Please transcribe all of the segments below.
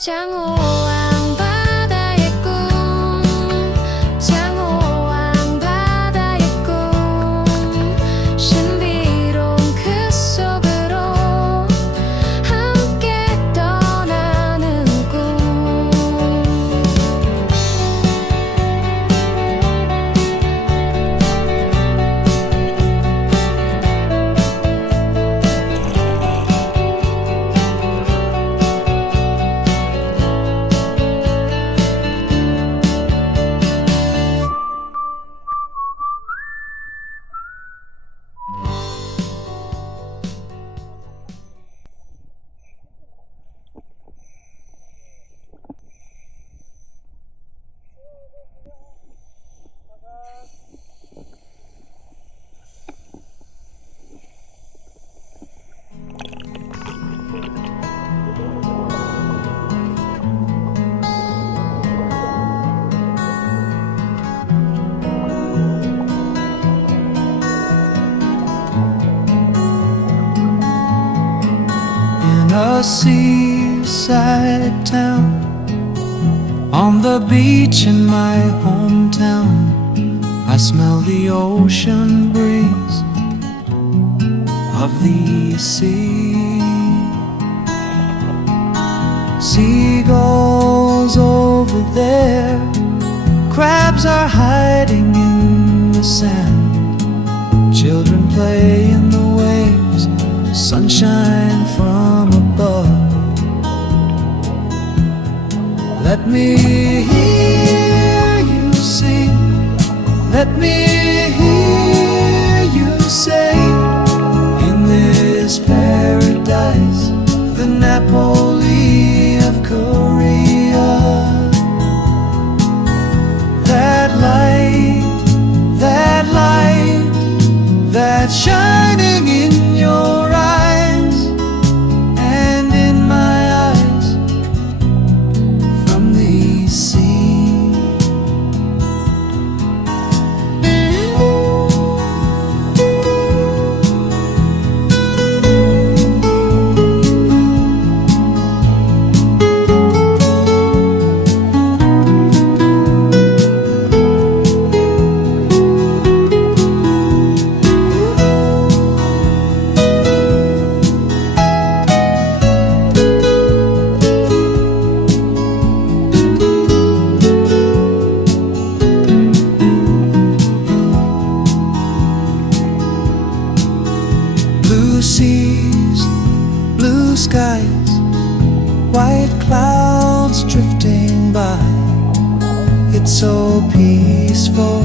장호항 바다의 꿈 장호항 바다의 꿈 신비로운 그 속으로 함께 떠나는 꿈 In a seaside town, on the beach in my hometown, I smell the ocean breeze of the sea. Seagulls over there, crabs are hiding in the sand, children play in the waves, sunshine from above. Let me hear you sing, let me hear you say, in this paradise, the Napoli of Korea. That light, that light, that's shining in your eyes and in my eyes from the sea. Blue seas, blue skies, white clouds drifting by. It's so peaceful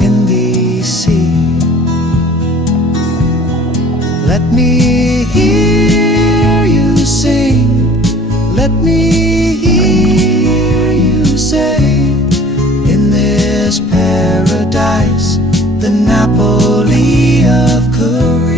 in the sea. Let me hear you sing, let me hear you say, in this paradise, the Napoli of Korea.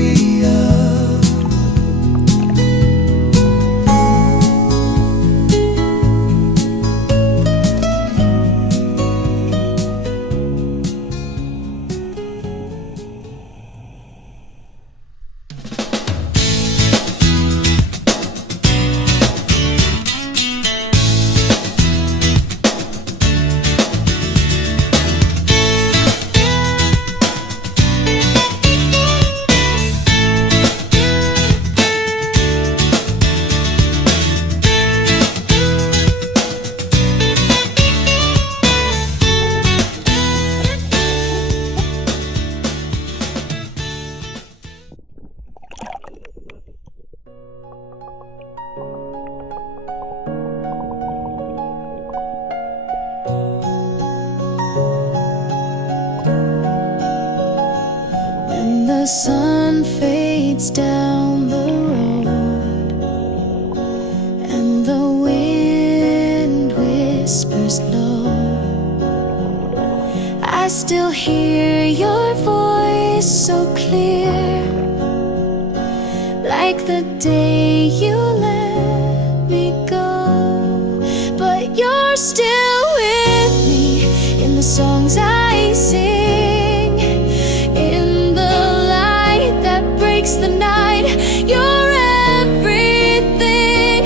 When the sun fades down the road and the wind whispers low, I still hear your voice so clear, like the day you let me go. But you're still with me in the songs I sing, in the light that breaks the night. You're everything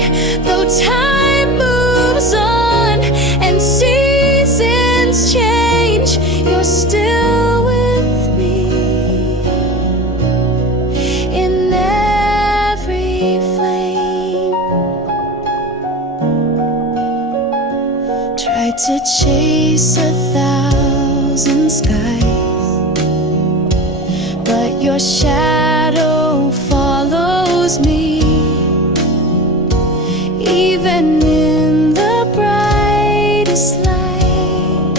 to chase 1,000 skies, but your shadow follows me, even in the brightest light.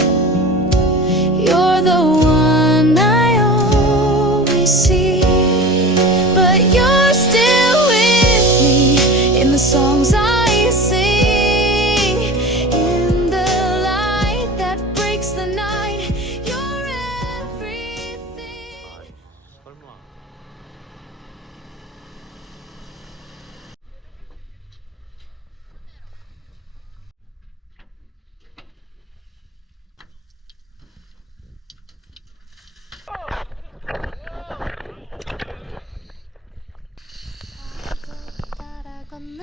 You're the one I always see, but you're still with me in the songs I sing, in the light that breaks the night. You're everything. 따라 걷는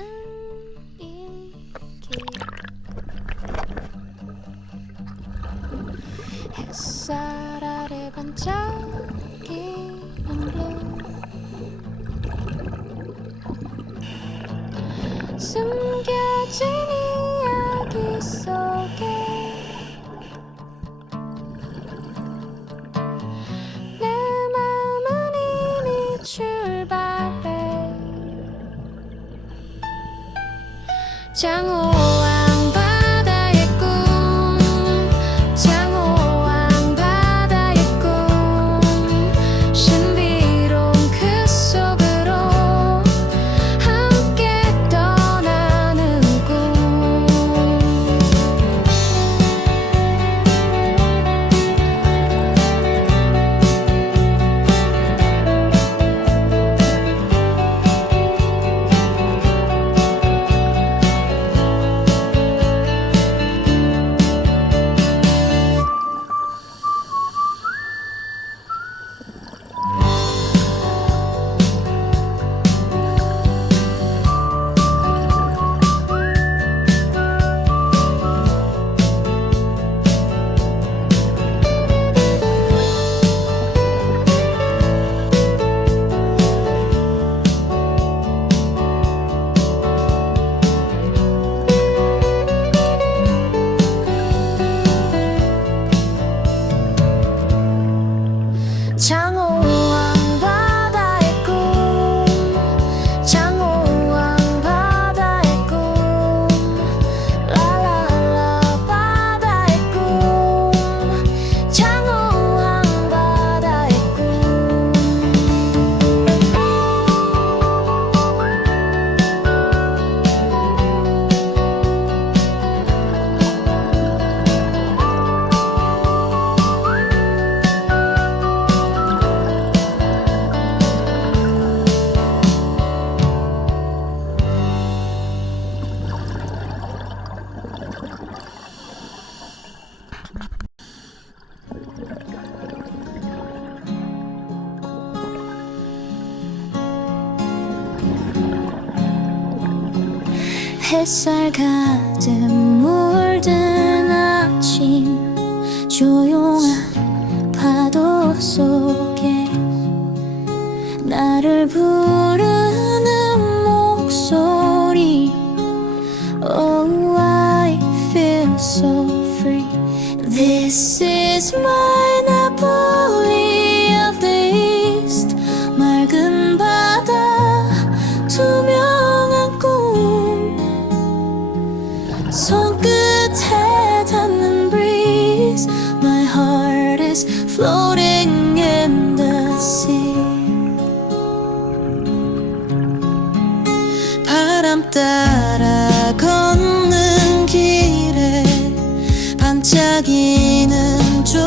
이 길, 햇살 아래 반짝이는 blue, 숨겨진 이야기 속에 내 마음은 이미 출발해. 장호항 바다의 꿈, 장호항 바다의 꿈, 신비로운 그 속으로 함께 떠나는 꿈. 장호항 바다의 꿈, 장호항 바다의 꿈, 라라라 바다의 꿈, 장호항 바다의 꿈. 햇살 가득 물든 아침, 조용한 파도 속에 나를 부르는 목소리. Oh, I feel so free. This is my Napoli of the East. 맑은 바다, 투명한 꿈, 손끝에 닿는 breeze. My heart is floating in the sea. 바람 따라 걷는 길에 반짝이는 조